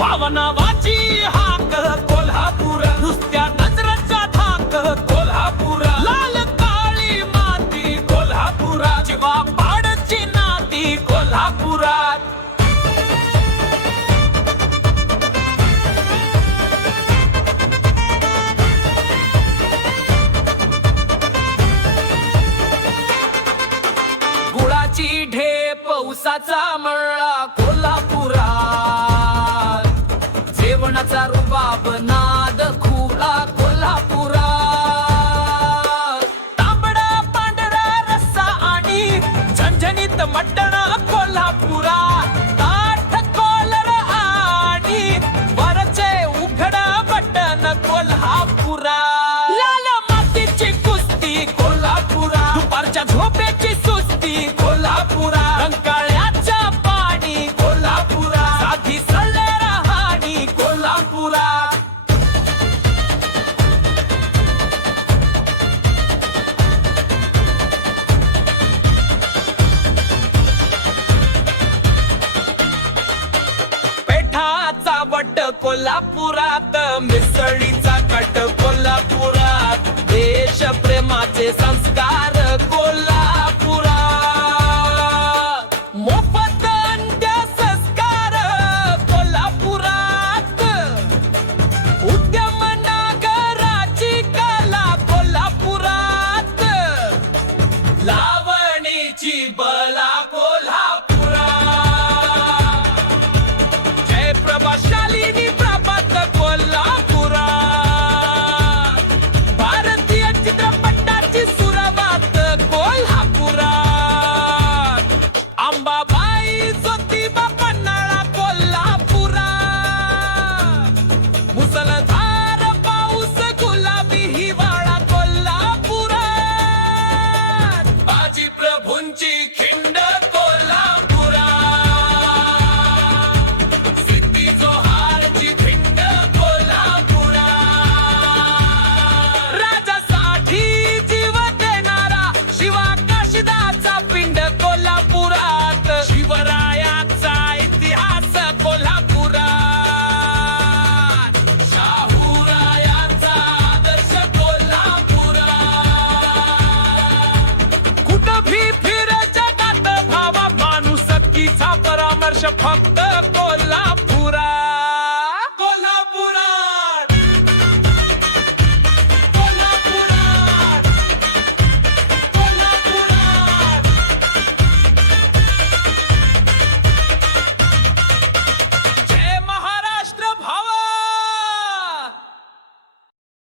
पावनावाची हाक कोल्हापूर नुसत्या नजराचा धाक कोल्हापूर. लाल काळी माती कोल्हापूर. जीवा पाडची नाती कोल्हापुरात गुळाची ढेप उसाचा मळा कोल्हापुरात. Bonazzaro Polapurata Miss Ali. वर्ष फक्त कोल्हा